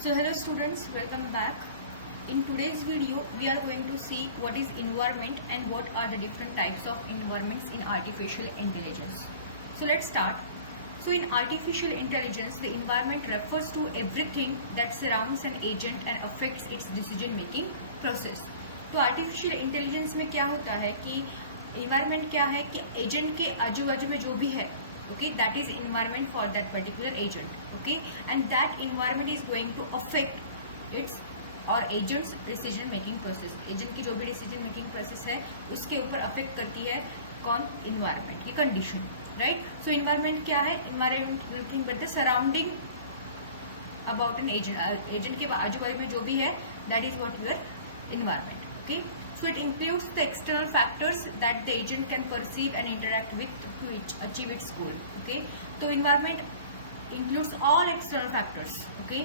So hello students, welcome back. In today's video, we are going to see what is environment and what are the different types of environments in artificial intelligence. So let's start. So in artificial intelligence, the environment refers to everything that surrounds an agent and affects its decision making process. तो artificial intelligence में क्या होता है कि environment क्या है कि agent के आजू बाजू में जो भी है, okay, that is environment for that particular agent, okay, and that environment is going to affect its और agent's decision making process. agent की जो भी decision making process है उसके ऊपर affect करती है कौन? environment की condition, right? So environment क्या है? environment nothing but the surrounding about an agent. agent के आजू बाजू में जो भी है that is what your environment, okay. So it includes the external factors that the agent can perceive and interact with to achieve its goal. Okay, तो environment includes all external factors. Okay,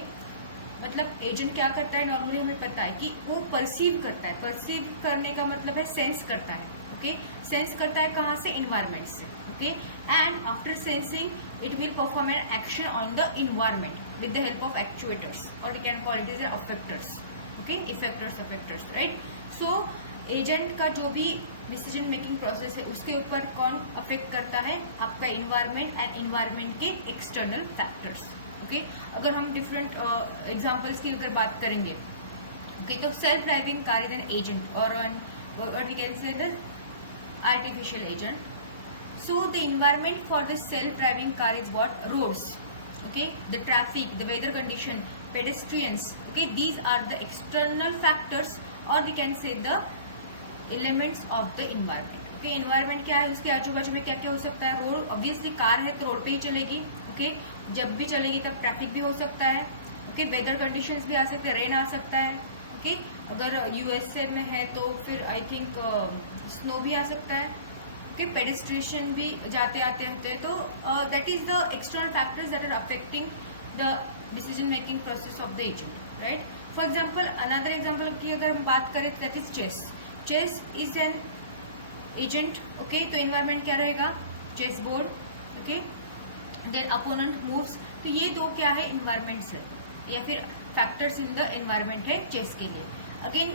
मतलब एजेंट क्या करता है? नॉर्मली हमें पता है कि वो परसीव करता है. परसीव करने का मतलब है सेंस करता है. ओके, सेंस करता है कहाँ से? इन्वायरमेंट से. Okay, and after sensing it will perform an action on the environment with the help of actuators और we can call it is affectors. Okay, effectors, affectors, right. So agent का जो भी decision making process है उसके ऊपर कौन अफेक्ट करता है? आपका इन्वायरमेंट एंड इन्वायरमेंट के एक्सटर्नल फैक्टर्स. ओके, अगर हम डिफरेंट एग्जांपल्स की अगर बात करेंगे, ओके, तो self driving car is an agent और we can say the artificial agent. So the environment for the self driving car is what? Roads, okay, the traffic, the weather condition, pedestrians, okay, these are the external factors or we can say the elements of the environment. okay, environment क्या है? उसके आजू बाजू में क्या क्या हो सकता है? रोड, ऑब्वियसली कार है तो रोड पे ही चलेगी. ओके, जब भी चलेगी तब ट्रैफिक भी हो सकता है. ओके, वेदर कंडीशंस भी आ सकते हैं, रेन आ सकता है. ओके, अगर यूएसए में है तो फिर आई थिंक स्नो भी आ सकता है. ओके, पेडिस्ट्रेशन भी जाते आते होते हैं. तो that is the external factors that are affecting the decision making process of the agent, right. For example, another example की अगर हम बात करें that is chess. Chess is an agent. Okay, तो इन्वायरमेंट क्या रहेगा? Chess board. Okay, then opponent moves. तो ये दो क्या है? इन्वायरमेंट्स है या फिर फैक्टर्स इन द इन्वायरमेंट है चेस के लिए. अगेन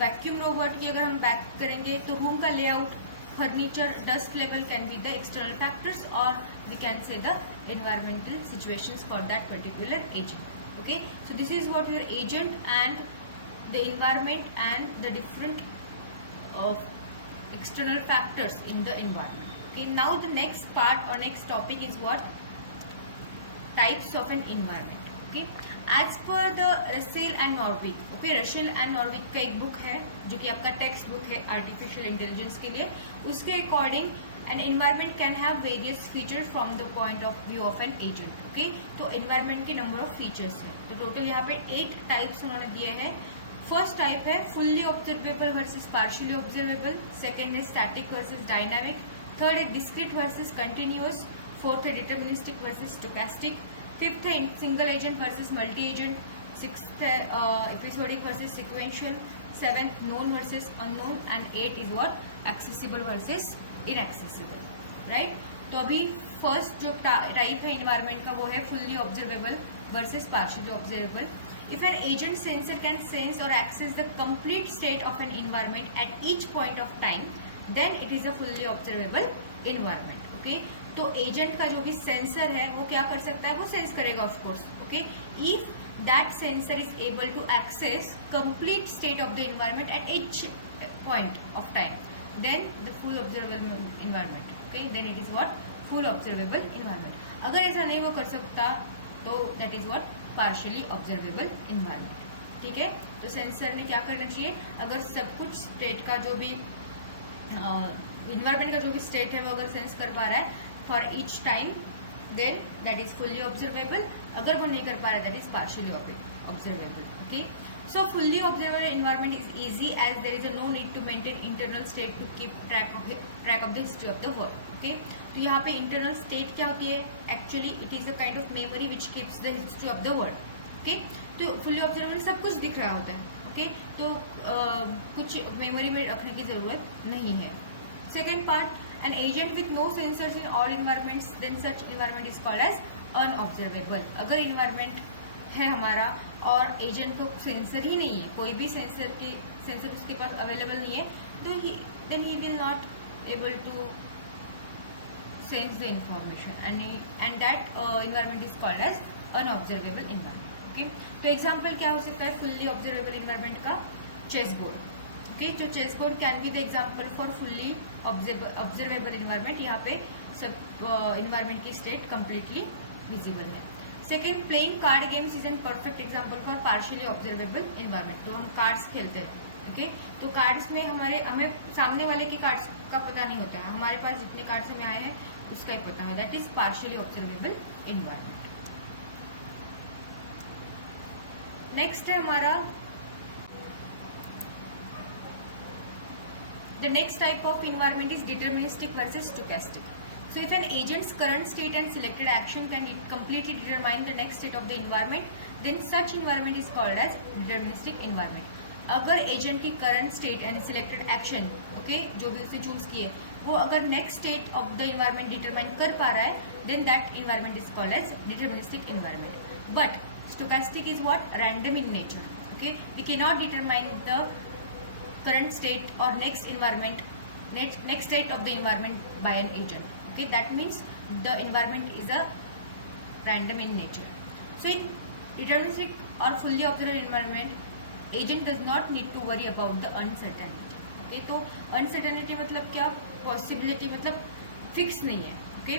वैक्यूम रोबोट की अगर हम बात करेंगे तो रूम का layout, furniture, dust level can be the external factors or we can say the environmental situations for that particular agent. Okay, so this is what your agent and the environment and the different external factors in the environment. Okay, now the next part or next topic is what? Types of an environment. Okay, as per the Russell and Norvig. Okay, Russell and Norvig का एक book है जो कि आपका text book है artificial intelligence के लिए. उसके according an environment can have various features from the point of view of an agent. Okay, तो एनवायरमेंट के नंबर ऑफ फीचर्स है. तो टोटल यहाँ पे 8 टाइप्स उन्होंने दिए हैं. फर्स्ट टाइप है fully observable versus partially observable. Second है स्टैटिक वर्सेस डायनामिक. थर्ड है डिस्क्रीट वर्सेस कंटिन्यूअस. फोर्थ है डिटर्मिनिस्टिक वर्सेस स्टोकेस्टिक. फिफ्थ है single agent versus multi agent. Sixth है episodic versus sequential. Seventh known versus unknown. And 8 is what? Accessible versus inaccessible, right. तो अभी फर्स्ट जो टाइप है इन्वायरमेंट का वो है fully observable versus partially observable. If an agent sensor can sense or access the complete state of an environment at each point of time, then it is a fully observable environment. Okay, तो एजेंट का जो भी सेंसर है वो क्या कर सकता है? वो सेंस करेगा of course. Okay, if that sensor is able to access complete state of the environment at each point of time, then the full observable environment. Okay, then it is what? Full observable environment. अगर ऐसा नहीं वो कर सकता तो that is what? Partially observable environment. ठीक है, तो सेंसर ने क्या करना चाहिए? अगर सब कुछ स्टेट का जो भी इन्वायरमेंट का जो भी स्टेट है वो अगर सेंस कर पा रहा है for each time, then that is fully observable. अगर वो नहीं कर पा रहा है that is partially observable. Okay, so fully observable environment is easy as there is no need to maintain internal state to keep track of the history of the world. Okay, तो यहाँ पे इंटरनल स्टेट क्या होती है? Actually it is a kind of memory which keeps the history of the world. Okay, तो fully observable सब कुछ दिख रहा होता है. ओके, तो कुछ मेमोरी में रखने की जरूरत नहीं है. Second part, an agent with no sensors in all environments, then such environment is called as unobservable. अगर इन्वायरमेंट है हमारा और एजेंट को सेंसर ही नहीं है, कोई भी सेंसर उसके पास अवेलेबल नहीं है, तो then he will not able to sense the information and that environment is called as unobservable environment. Okay, तो एग्जाम्पल क्या हो सकता है फुल्ली ऑब्जर्वेबल इन्वायरमेंट का? Chess board. ओके, जो chess board can be the example for fully observable environment. यहाँ पे सब इन्वायरमेंट की स्टेट कंप्लीटली विजिबल है। Second, playing card games is an perfect example for partially observable environment. तो हम कार्ड्स खेलते हैं, ओके, तो कार्ड्स में हमें सामने वाले के कार्ड्स का पता नहीं होता है, हमारे पास जितने कार्ड्स हमें आए हैं उसका ही पता है, that is partially observable environment. Next है हमारा the next type of environment is deterministic versus stochastic. So if an agent's current state and selected action can completely determine the next state of the environment, then such environment is called as deterministic environment. अगर agent की current state and selected action, okay, जो भी उसने choose किए, वो अगर next state of the environment determine कर पा रहा है, then that environment is called as deterministic environment. But stochastic is what? Random in nature. Okay, we can not determine the current state or next state of the environment by an agent. Okay, that means the environment is a random in nature. So in deterministic or fully observed environment, agent does not need to worry about the uncertainty. Okay, तो uncertainty मतलब क्या? Possibility मतलब fix नहीं है। Okay,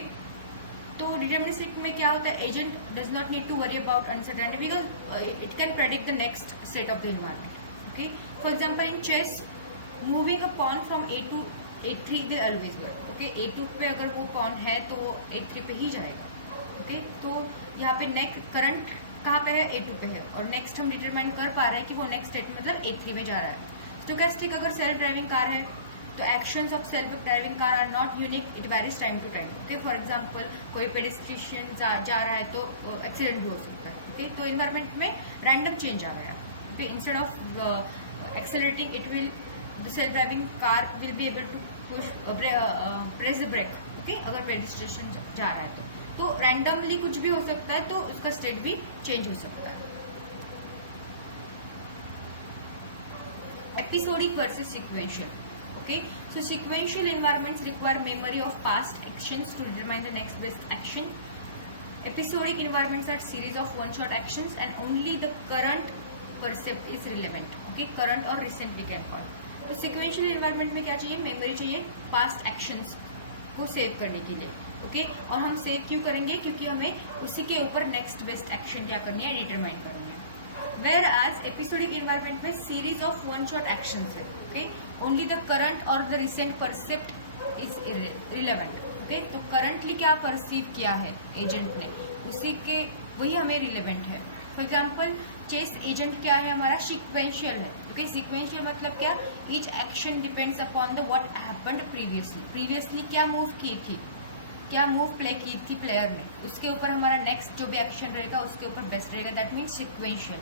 तो डिटरमिनिस्टिक में क्या होता है? Agent does not need to worry about uncertainty because it can predict the next state of the environment. Okay, for example in chess, moving a pawn from a to a3 will always work. Okay, a2 पे अगर वो pawn है तो वो a3 पे ही जाएगा। Okay, तो यहाँ पे नेक्स्ट करंट कहाँ पे है? a2 पे है, और नेक्स्ट हम डिटरमाइन कर पा रहे हैं कि वो नेक्स्ट स्टेट मतलब a3 में जा रहा है। स्टोकेस्टिक अगर सेल्फ ड्राइविंग कार है तो actions of self driving car are not unique, it varies time to time. Okay, for example कोई पेडिस्ट्रिशियन जा रहा है तो एक्सीडेंट भी हो सकता है। ओके, तो इन्वायरमेंट में रैंडम चेंज आ गया। Okay, instead of accelerating, the self-driving car will be able to press the brake. Okay, अगर pedestrian जा रहा है तो randomly कुछ भी हो सकता है, तो उसका state भी change हो सकता है। Episodic versus sequential. Okay, so sequential environments require memory of past actions to determine the next best action. Episodic environments are series of one-shot actions and only the current percept is relevant. Okay, current और recently can call. तो sequential environment में क्या चाहिए? मेमोरी चाहिए past actions को सेव करने के लिए। ओके, और हम सेव क्यों करेंगे? क्योंकि हमें उसी के ऊपर नेक्स्ट बेस्ट एक्शन क्या करनी है, डिटरमाइन करनी है। वेयर एज एपिसोडिक इन्वायरमेंट में series of one shot action है। ओके, ओनली द करंट और the recent percept is relevant. Okay, तो करंटली क्या परसीव किया है एजेंट ने, उसी के वही हमें रिलेवेंट है। फॉर एग्जाम्पल चेस एजेंट क्या है हमारा? सिक्वेंशियल है। ओके, सिक्वेंशियल मतलब क्या? Each action depends upon the what happened previously क्या मूव की थी, क्या मूव प्ले की थी प्लेयर ने, उसके ऊपर हमारा नेक्स्ट जो भी एक्शन रहेगा उसके ऊपर बेस्ट रहेगा, that means sequential.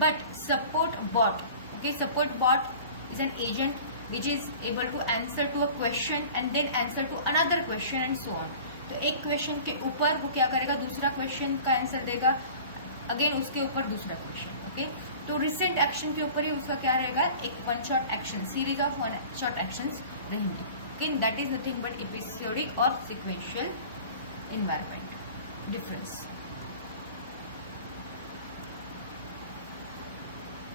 But support bot, okay, support bot is an agent which is able to answer to a question and then answer to another question and so on. तो एक क्वेश्चन के ऊपर वो क्या करेगा? दूसरा क्वेश्चन का आंसर देगा, अगेन उसके ऊपर दूसरा क्वेश्चन। ओके, तो रिसेंट एक्शन के ऊपर ही उसका क्या रहेगा? एक one shot action, series of one shot actions रहेंगे। Okay, that is nothing but episodic और सिक्वेंशियल इन्वायरमेंट डिफरेंस।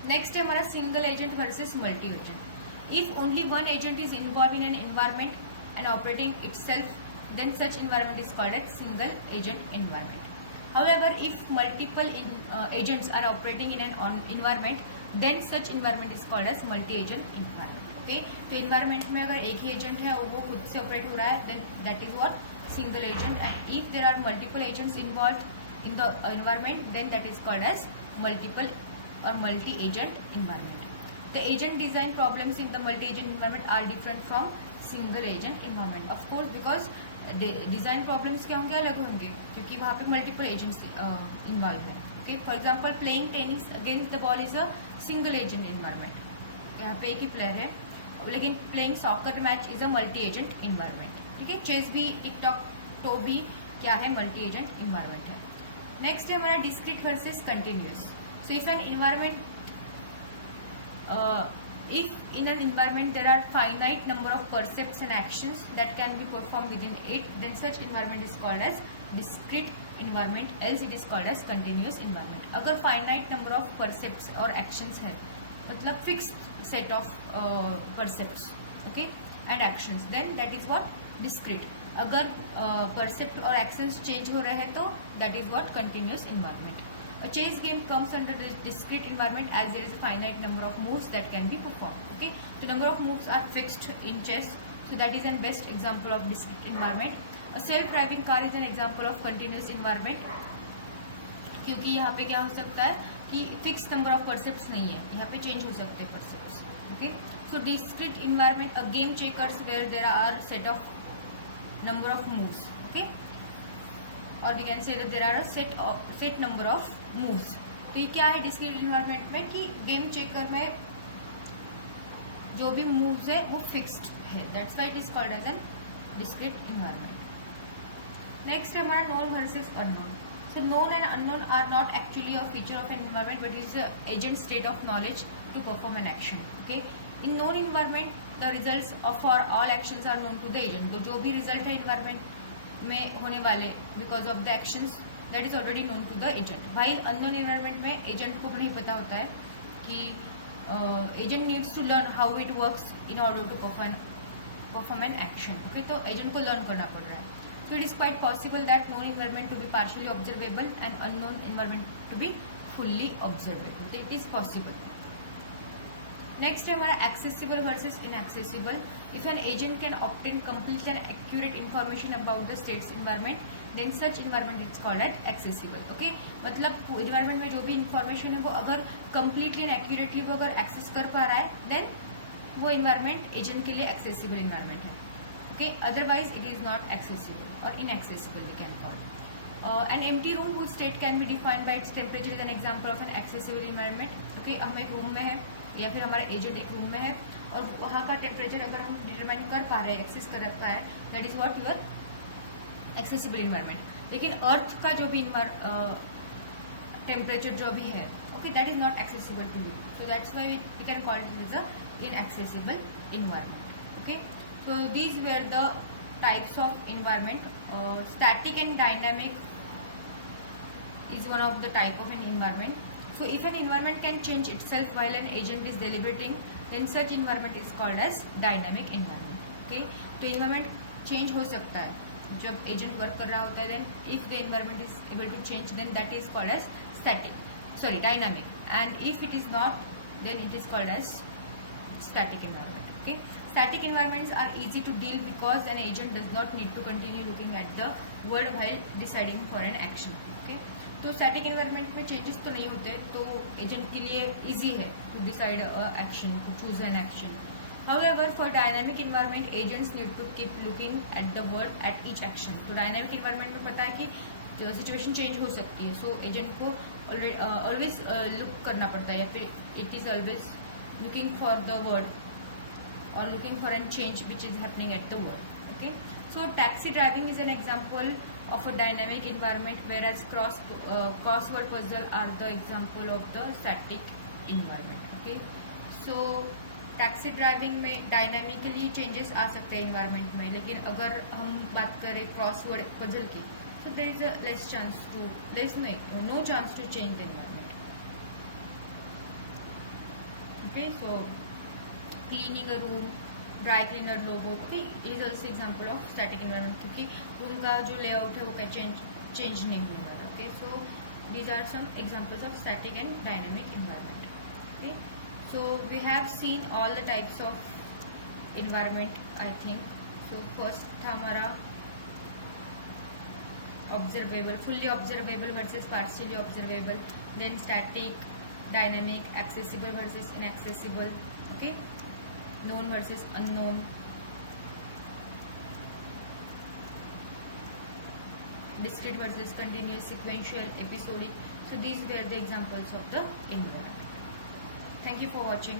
नेक्स्ट है हमारा single agent versus multi agent. If only one agent is involve in an environment and operating itself, then such environment is called as single agent environment. However, if multiple agents are operating in an environment, then such environment is called as multi-agent environment. Okay, तो environment में अगर एक ही agent है और वो खुद से operate हो रहा है, then that is what single agent. And if there are multiple agents involved in the environment, then that is called as multiple or multi-agent environment. The agent design problems in the multi-agent environment are different from single agent environment. Of course, because design problems क्या होंगे? अलग होंगे, क्योंकि वहाँ पे multiple agents involve है। Okay, for example playing tennis against the ball is a single agent environment, यहाँ पे एक ही प्लेयर है, लेकिन playing soccer match is a multi agent environment. ठीक है, चेस भी, टिकटॉक तो भी क्या है? मल्टी एजेंट इन्वायरमेंट है। नेक्स्ट है हमारा discrete versus continuous. So if an environment, if in an environment there are finite number of percepts and actions that can be performed within it, then such environment is called as discrete environment, else it is called as continuous environment. अगर finite number of percepts और actions है, मतलब fixed set of percepts, okay, and actions, then that is what discrete. अगर percept और actions change हो रहे हैं तो that is what continuous environment. A chess game comes under this discrete environment as there is a finite number of moves that can be performed. Okay, the number of moves are fixed in chess, so that is an best example of discrete environment. A self-driving car is an example of continuous environment, क्योंकि यहाँ पे क्या हो सकता है कि fix number of परसेप्ट्स नहीं है, यहाँ पे चेंज हो सकते हैं percepts. Okay, so discrete environment, a game checkers where there are set of number of moves, okay, or we can say that there are a set number of moves. तो ये क्या है डिस्क्रीट इन्वायरमेंट में कि game checker में जो भी मूव्स है वो फिक्स्ड है, that's why it is called as an discrete environment. Next है हमारा known versus unknown. So known and unknown are not actually a feature of an environment, but it is the agent's state of knowledge to perform an action. Okay, in known environment the results of for all actions are known to the agent. तो जो भी result है environment में होने वाले because of the actions, that is already known to the agent. While unknown environment में agent को नहीं पता होता है कि agent needs to learn how it works in order to perform an action. Okay, तो agent को learn करना पड़ रहा है. So it is quite possible that known environment to be partially observable and unknown environment to be fully observable. So it is possible. Next है हमारा accessible versus inaccessible. If an agent can obtain complete and accurate information about the state's environment, then such environment is called as accessible. Okay, मतलब environment में जो भी information है वो अगर completely and accurately वो अगर access कर पा रहा है, then वो environment agent के लिए accessible environment है. Okay, otherwise it is not accessible or inaccessible we can call. An empty room whose state can be defined by its temperature is an example of an accessible environment. Okay, हम एक रूम में है या फिर हमारा एजेंट एक रूम में है और वहाँ का टेम्परेचर अगर हम डिटरमाइन कर पा रहे हैं, एक्सेस कर पा रहे हैं, that is what your accessible environment. लेकिन अर्थ का जो भी टेम्परेचर जो भी है, okay, that is not accessible to you, so that's why we can call it is a inaccessible environment. Okay, so these were the types of environment. Static and dynamic is one of the type of an environment. So if an environment can change itself while an agent is deliberating, then such environment is called as dynamic environment. Okay, तो environment change हो सकता है जब agent work कर रहा होता है. Then if the environment is able to change, then that is called as dynamic. And if it is not, then it is called as static environment. Okay, static environments are easy to deal because an agent does not need to continue looking at the world while deciding for an action. Okay, तो static environment में changes तो नहीं होते, तो agent के लिए easy है to decide a action, to choose an action. However, for dynamic environment, agents need to keep looking at the world at each action. तो dynamic environment में पता है कि situation change हो सकती है, so agent को always look करना पड़ता है, या फिर it is always looking for the world or looking for a change which is happening at the world. Okay, so taxi driving is an example of a dynamic environment, whereas crossword puzzle are the example of the static environment. Okay, so taxi driving में dynamically changes आ सकते हैं इन्वायरमेंट में, लेकिन अगर हम बात करें crossword puzzle की, तो there is a no chance to change the environment. Okay, so cleaning a room, dry cleaner logo is also example of static environment, क्योंकि रूम का जो लेआउट है वो क्या चेंज नहीं होगा. Okay, so these are some examples of static and dynamic environment. Okay, so we have seen all the types of environment, I think. So first था हमारा observable, fully observable versus partially observable, then static, dynamic, accessible versus inaccessible, okay, known versus unknown, discrete versus continuous, sequential, episodic. So these were the examples of the environment. Thank you for watching.